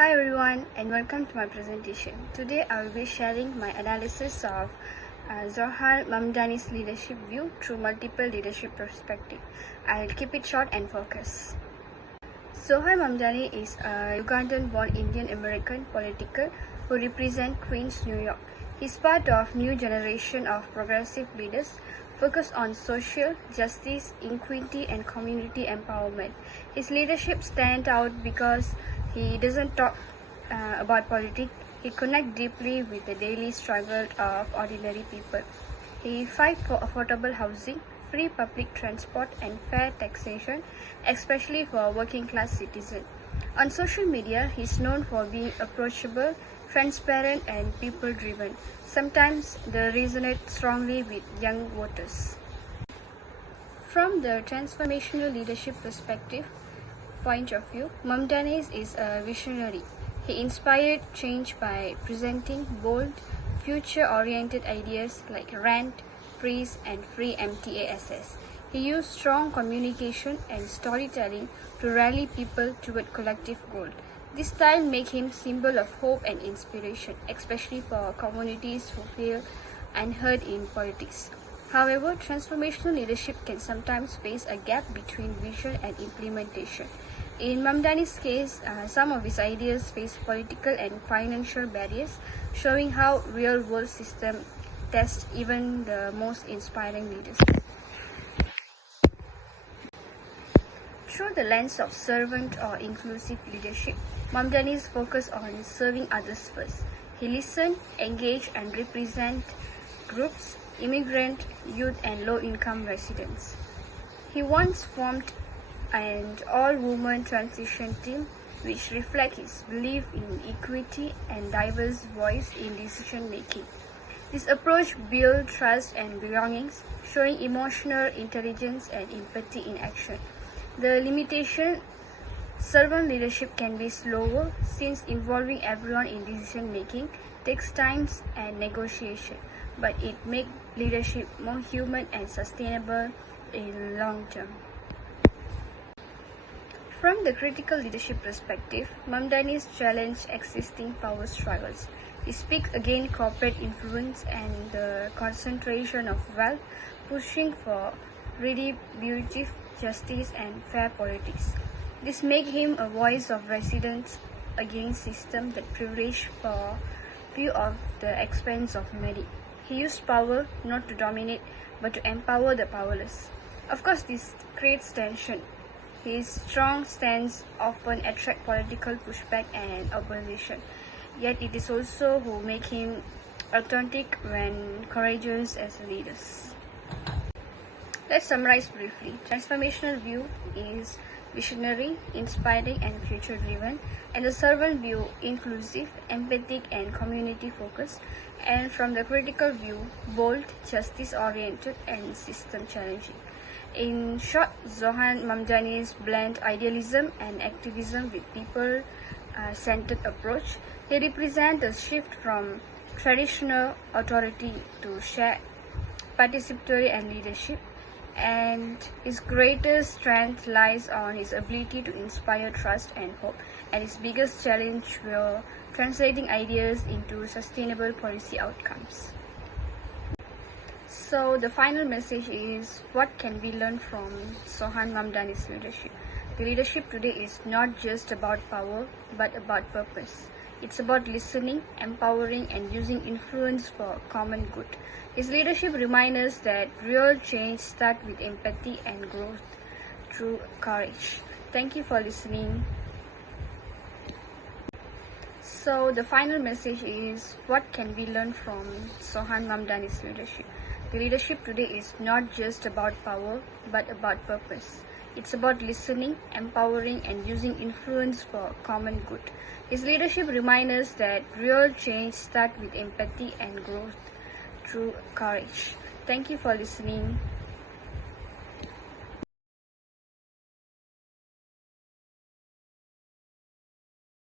Hi everyone and welcome to my presentation. Today I will be sharing my analysis of Zohar Mamdani's leadership view through multiple leadership perspectives. I will keep it short and focused. Zohar Mamdani is a Ugandan-born Indian-American politician who represents Queens, New York. He is part of new generation of progressive leaders focused on social justice, equity, and community empowerment. His leadership stands out because he doesn't talk about politics. He connects deeply with the daily struggle of ordinary people. He fights for affordable housing, free public transport, and fair taxation, especially for working-class citizens. On social media, he is known for being approachable, transparent, and people-driven. Sometimes they resonate strongly with young voters. From the transformational leadership perspective point of view, Mamdani is a visionary. He inspired change by presenting bold, future-oriented ideas like rent, freeze, and free MTASS. He used strong communication and storytelling to rally people toward collective goal. This style makes him symbol of hope and inspiration, especially for communities who feel unheard in politics. However, transformational leadership can sometimes face a gap between vision and implementation. In Mamdani's case, some of his ideas face political and financial barriers, showing how real-world system test even the most inspiring leaders. Through the lens of servant or inclusive leadership, Mamdani is focused on serving others first. He listens, engages, and represents groups, immigrant, youth, and low-income residents. He once formed an all-woman transition team, which reflects his belief in equity and diverse voice in decision-making. This approach builds trust and belongings, showing emotional intelligence and empathy in action. The limitation: servant leadership can be slower since involving everyone in decision-making takes time and negotiation, but it makes leadership more human and sustainable in long term. From the critical leadership perspective, Mamdani's challenge existing power struggles. He speaks against corporate influence and the concentration of wealth, pushing for redistributive justice and fair politics. This makes him a voice of residents against systems that privilege for few at the expense of many. He used power not to dominate but to empower the powerless. Of course, this creates tension. His strong stance often attracts political pushback and opposition, yet it is also who make him authentic when courageous as leaders. Let's summarize briefly. Transformational view is visionary, inspiring, and future-driven, and the servant view inclusive, empathic, and community-focused, and from the critical view, bold, justice-oriented, and system-challenging. In short, Zohar Mamdani's blend idealism and activism with people-centered approach. He represents a shift from traditional authority to shared participatory and leadership, and his greatest strength lies on his ability to inspire trust and hope, and his biggest challenge will translating ideas into sustainable policy outcomes. So the final message is, what can we learn from Zohar Mamdani's leadership? The leadership today is not just about power, but about purpose. It's about listening, empowering, and using influence for common good. His leadership reminds us that real change starts with empathy and growth through courage. Thank you for listening. So the final message is, what can we learn from Zohar Mamdani's leadership? The leadership today is not just about power, but about purpose. It's about listening, empowering, and using influence for common good. His leadership reminds us that real change starts with empathy and growth through courage. Thank you for listening.